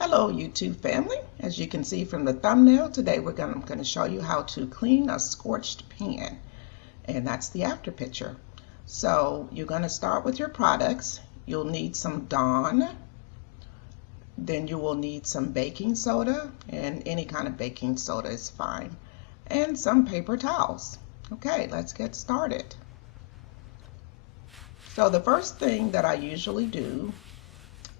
Hello YouTube family. As you can see from the thumbnail, today I'm going to show you how to clean a scorched pan, and that's the after picture. So you're going to start with your products. You'll need some Dawn, then you will need some baking soda, and any kind of baking soda is fine, and some paper towels. Okay, let's get started. So the first thing that I usually do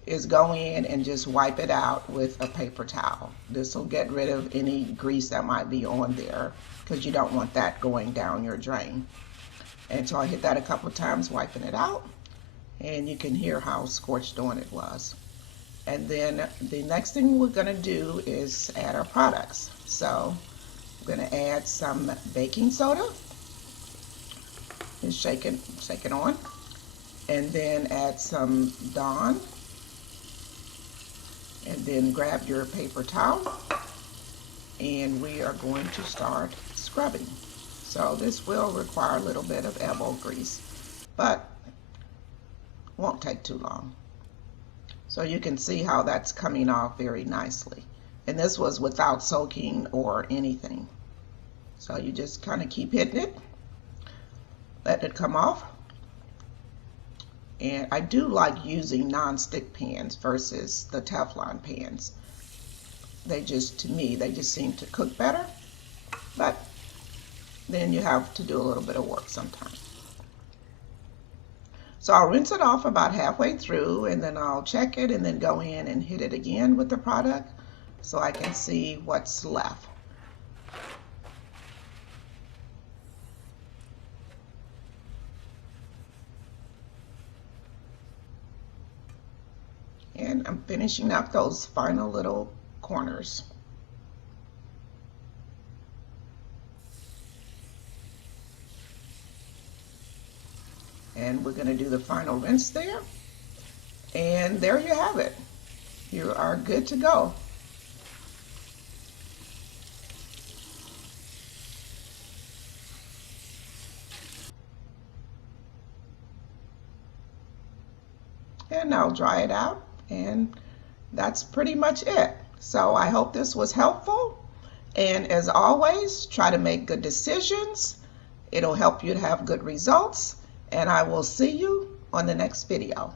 is go in and just wipe it out with a paper towel. This will get rid of any grease that might be on there because you don't want that going down your drain. And so I hit that a couple of times wiping it out, and you can hear how scorched on it was. And then the next thing we're going to do is add our products. So I'm going to add some baking soda, just shake it on, and then add some Dawn. And then grab your paper towel, and we are going to start scrubbing. So this will require a little bit of elbow grease, but won't take too long. So you can see how that's coming off very nicely. And this was without soaking or anything. So you just kind of keep hitting it, let it come off. And I do like using non-stick pans versus the Teflon pans. They just, to me, they just seem to cook better, but then you have to do a little bit of work sometimes. So I'll rinse it off about halfway through, and then I'll check it and then go in and hit it again with the product so I can see what's left. And I'm finishing up those final little corners. And we're going to do the final rinse there. And there you have it. You are good to go. And I'll dry it out, and that's pretty much it. So I hope this was helpful, and as always, try to make good decisions. It'll help you to have good results, and I will see you on the next video.